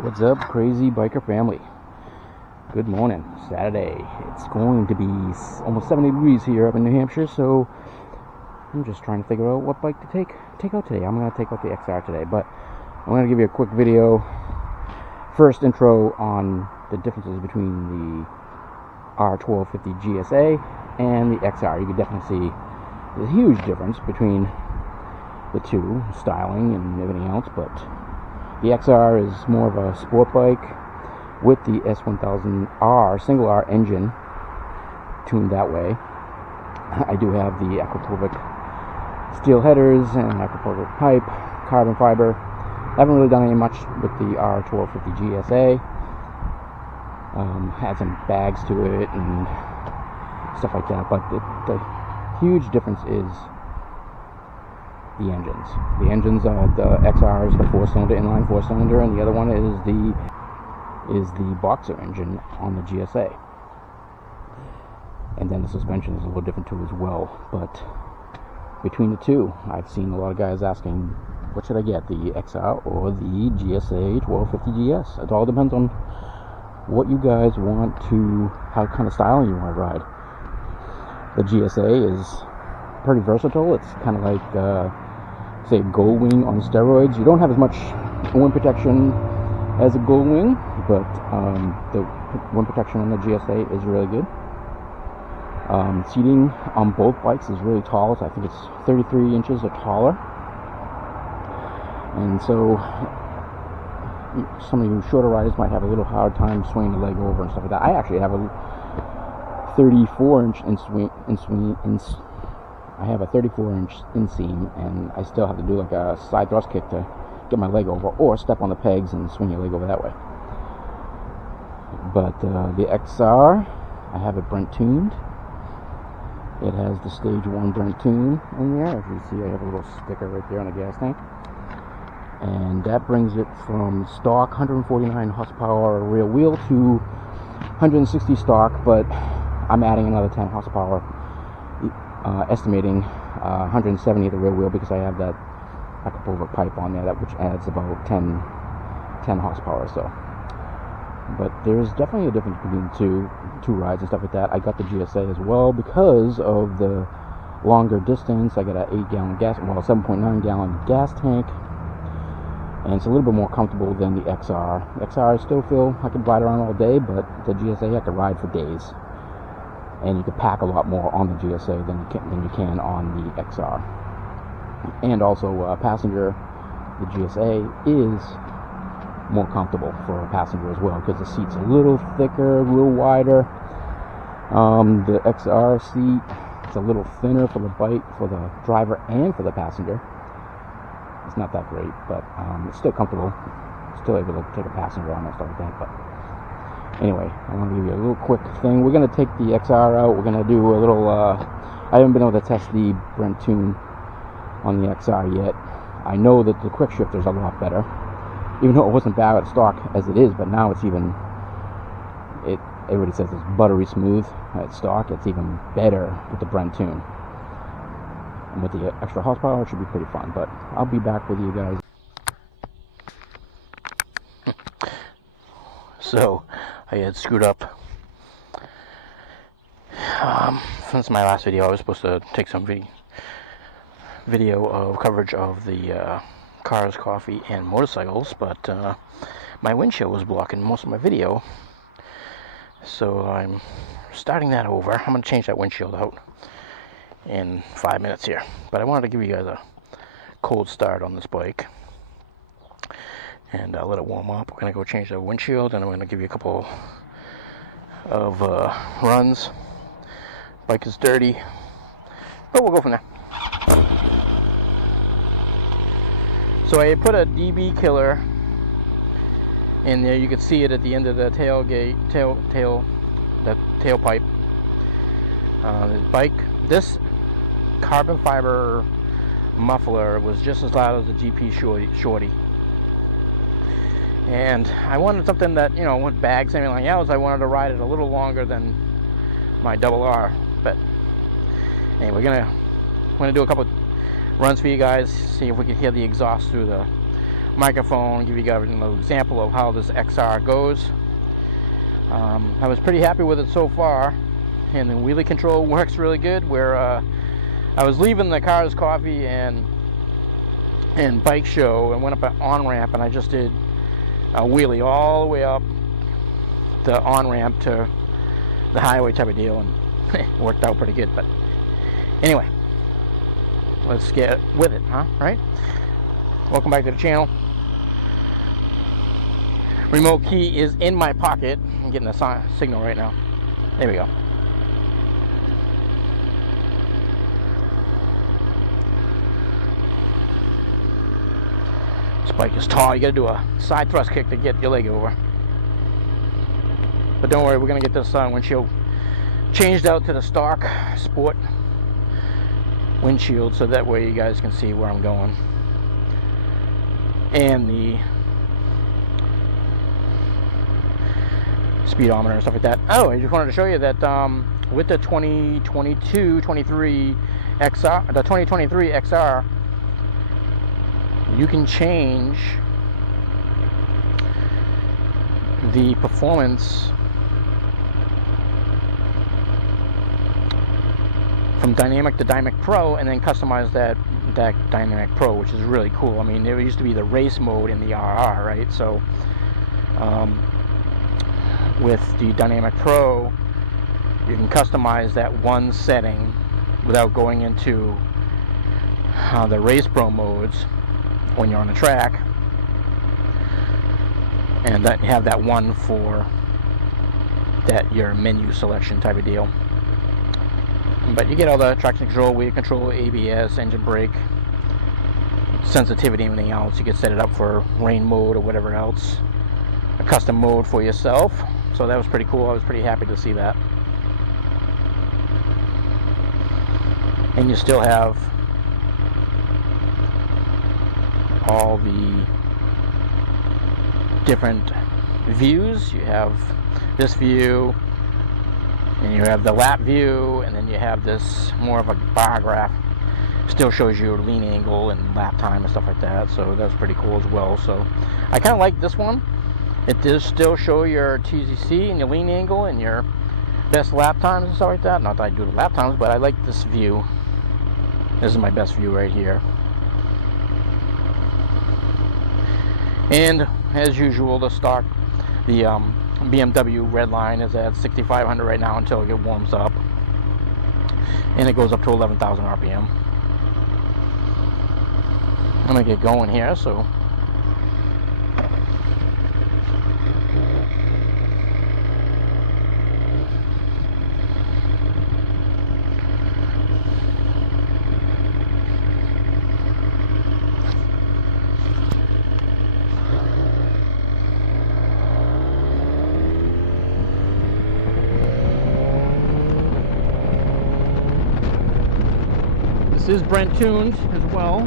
What's up, crazy biker family? Good morning, Saturday. It's going to be almost 70 degrees here up in New Hampshire, so I'm just trying to figure out what bike to take out today. I'm going to take out the XR today, but I'm going to give you a quick video. First intro on the differences between the R1250GS and the XR. You can definitely see there's a huge difference between the two, styling and everything else, but the XR is more of a sport bike with the S1000xr single R engine tuned that way. I do have the aquaphobic steel headers and aquaphobic pipe, carbon fiber. I haven't really done any much with the R1250GS. Had some bags to it and stuff like that, but the huge difference is the engines. The engines are the XR is the 4-cylinder inline 4-cylinder, and the other one is the boxer engine on the GSA. And then the suspension is a little different too as well. But between the two, I've seen a lot of guys asking, what should I get, the XR or the GSA 1250GS? It all depends on what you guys want to, how kind of styling you want to ride. The GSA is pretty versatile. It's kind of like say Gold Wing on steroids. You don't have as much wind protection as a Gold Wing, but the wind protection on the GSA is really good. Seating on both bikes is really tall. So I think it's 33 inches or taller, and so some of you shorter riders might have a little hard time swinging the leg over and stuff like that. I actually have a 34-inch I have a 34-inch inseam, and I still have to do like a side thrust kick to get my leg over, or step on the pegs and swing your leg over that way. But the XR, I have it Brent tuned. It has the stage 1 Brent tune in there. As you see, I have a little sticker right there on the gas tank, and that brings it from stock 149 horsepower rear wheel to 160 stock, but I'm adding another 10 horsepower, estimating 170 at the rear wheel, because I have that aquaphobic pipe on there, which adds about 10 horsepower or so. But there's definitely a difference between two rides and stuff like that. I got the GSA as well because of the longer distance. I got an 8-gallon gas, well, 7.9-gallon gas tank, and it's a little bit more comfortable than the XR. XR, I still feel I could ride around all day, but the GSA I could ride for days. And you can pack a lot more on the GSA than you can on the XR. And also, passenger, the GSA is more comfortable for a passenger as well, because the seat's a little thicker, a little wider. The XR seat is a little thinner for the bike, for the driver and for the passenger. It's not that great, but it's still comfortable. Still able to take a passenger on and stuff like that, but anyway, I want to give you a little quick thing. We're going to take the XR out. We're going to do a little, I haven't been able to test the Brent tune on the XR yet. I know that the quick shifter's a lot better, even though it wasn't bad at stock as it is, but now it's even, everybody says it's buttery smooth at stock. It's even better with the Brent tune. And with the extra horsepower, it should be pretty fun, but I'll be back with you guys. So, I had screwed up. Since my last video, I was supposed to take some video of coverage of the cars, coffee, and motorcycles, but my windshield was blocking most of my video. So I'm starting that over. I'm going to change that windshield out in 5 minutes here. But I wanted to give you guys a cold start on this bike. And let it warm up. We're going to go change the windshield, and I'm going to give you a couple of runs. Bike is dirty, but we'll go from there. So I put a DB killer in there. You can see it at the end of the tailpipe. The bike, this carbon fiber muffler was just as loud as the GP Shorty. And I wanted something that, you know, with bags and everything else, I wanted to ride it a little longer than my double R. But anyway, we're gonna do a couple runs for you guys, see if we can hear the exhaust through the microphone, give you guys an example of how this XR goes. I was pretty happy with it so far, and the wheelie control works really good. Where I was leaving the Cars Coffee and bike show and went up an on-ramp, and I just did a wheelie all the way up the on-ramp to the highway type of deal, and it worked out pretty good. But anyway, let's get with it, huh? Right? Welcome back to the channel. Remote key is in my pocket. I'm getting a signal right now. There we go. This bike is tall. You gotta do a side thrust kick to get your leg over. But don't worry, we're gonna get this windshield changed out to the stock sport windshield, so that way you guys can see where I'm going. And the speedometer and stuff like that. Oh, I just wanted to show you that with the 2023 XR, you can change the performance from Dynamic to Dynamic Pro, and then customize that Dynamic Pro, which is really cool. I mean, there used to be the race mode in the RR, right? So with the Dynamic Pro, you can customize that one setting without going into the Race Pro modes when you're on the track, and that have that one for your menu selection type of deal. But you get all the traction control, wheel control, ABS, engine brake, sensitivity, and everything else. You can set it up for rain mode or whatever else, a custom mode for yourself. So that was pretty cool. I was pretty happy to see that. And you still have all the different views. You have this view, and you have the lap view, and then you have this more of a bar graph. Still shows you lean angle and lap time and stuff like that, so that's pretty cool as well. So I kind of like this one. It does still show your TZC and your lean angle and your best lap times and stuff like that. Not that I do the lap times, but I like this view. This is my best view right here. And as usual, the stock, the BMW red line is at 6,500 right now until it warms up, and it goes up to 11,000 RPM. I'm gonna get going here, so this is Brent tuned as well.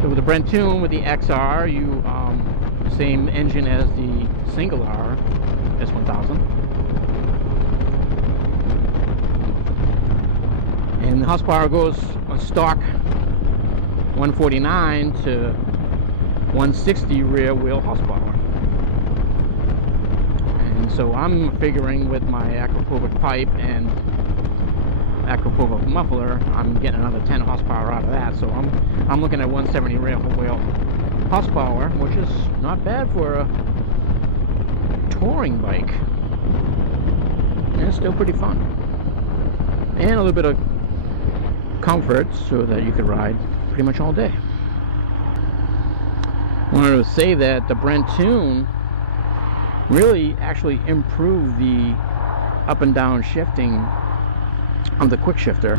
So with the Brent tune with the XR, you same engine as the single R S1000, and the horsepower goes on stock 149 to 160 rear wheel horsepower. And so I'm figuring with my aquapovic pipe and aquapovic muffler, I'm getting another 10 horsepower out of that. So I'm looking at 170 rear wheel horsepower, which is not bad for a touring bike. And it's still pretty fun, and a little bit of comfort so that you could ride pretty much all day. I wanted to say that the Brent tune really actually improved the up and down shifting on the quick shifter.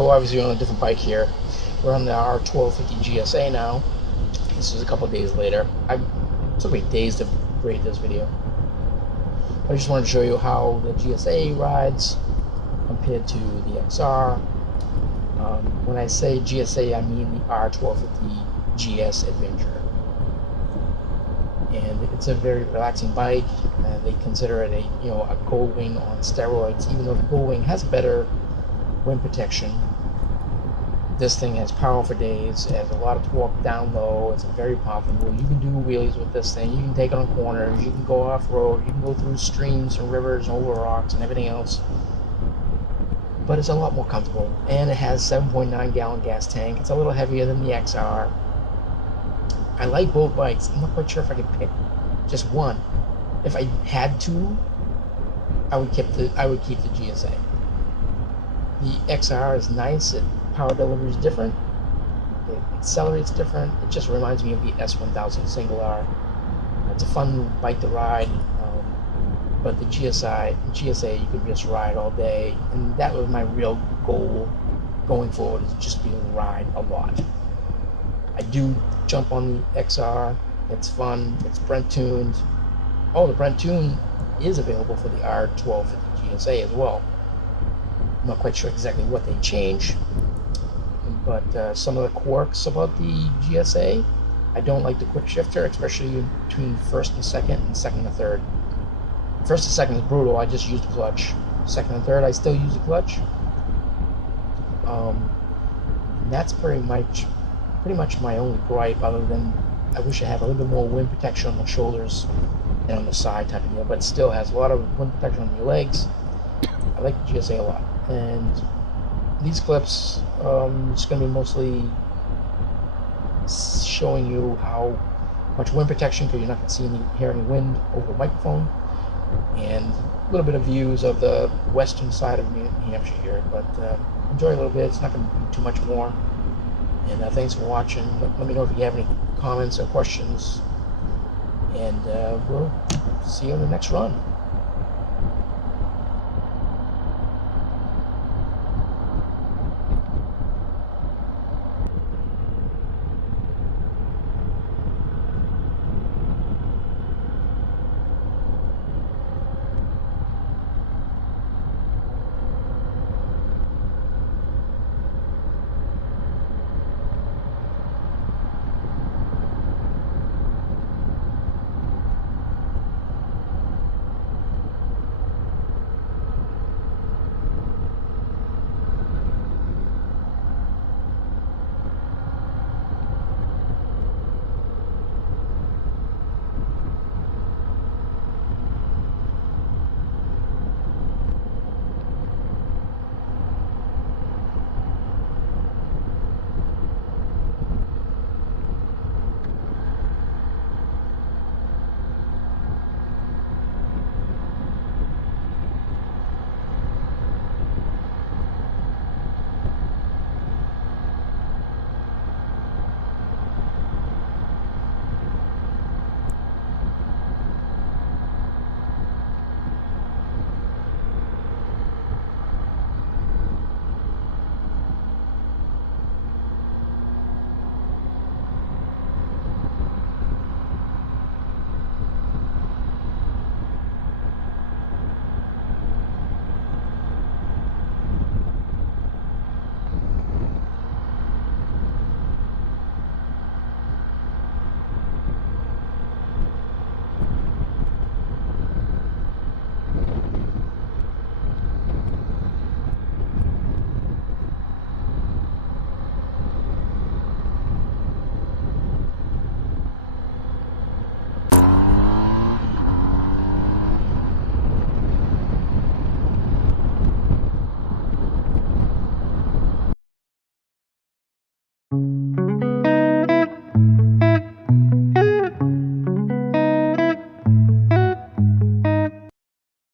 So obviously on a different bike here. We're on the R1250GS now. This is a couple days later. It took me days to create this video. I just wanted to show you how the GSA rides compared to the XR. When I say GSA, I mean the R1250GS Adventure. And it's a very relaxing bike. They consider it a Gold Wing on steroids, even though the Gold Wing has better wind protection. This thing has power for days. It has a lot of torque down low. It's very powerful. You can do wheelies with this thing. You can take it on corners. You can go off-road. You can go through streams and rivers and over rocks and everything else. But it's a lot more comfortable. And it has 7.9 gallon gas tank. It's a little heavier than the XR. I like both bikes. I'm not quite sure if I could pick just one. If I had to, I would keep the GSA. The XR is nice. Power delivery is different. It accelerates different. It just reminds me of the S1000xr. It's a fun bike to ride, but the GSA you can just ride all day, and that was my real goal going forward, is just be able to ride a lot. I do jump on the XR. It's fun. It's Brent tuned. Oh, the Brent tune is available for the R1250 GSA as well. I'm not quite sure exactly what they change, but some of the quirks about the GSA, I don't like the quick shifter, especially between first and second to third. First and second is brutal. I just use the clutch. Second and third, I still use the clutch. And that's pretty much my only gripe, other than I wish I had a little bit more wind protection on the shoulders and on the side type of deal, but it still has a lot of wind protection on your legs. I like the GSA a lot. And these clips, it's going to be mostly showing you how much wind protection, because you're not going to hear any wind over the microphone, and a little bit of views of the western side of New Hampshire here. But enjoy a little bit. It's not going to be too much more. And thanks for watching. Let me know if you have any comments or questions, and we'll see you on the next run.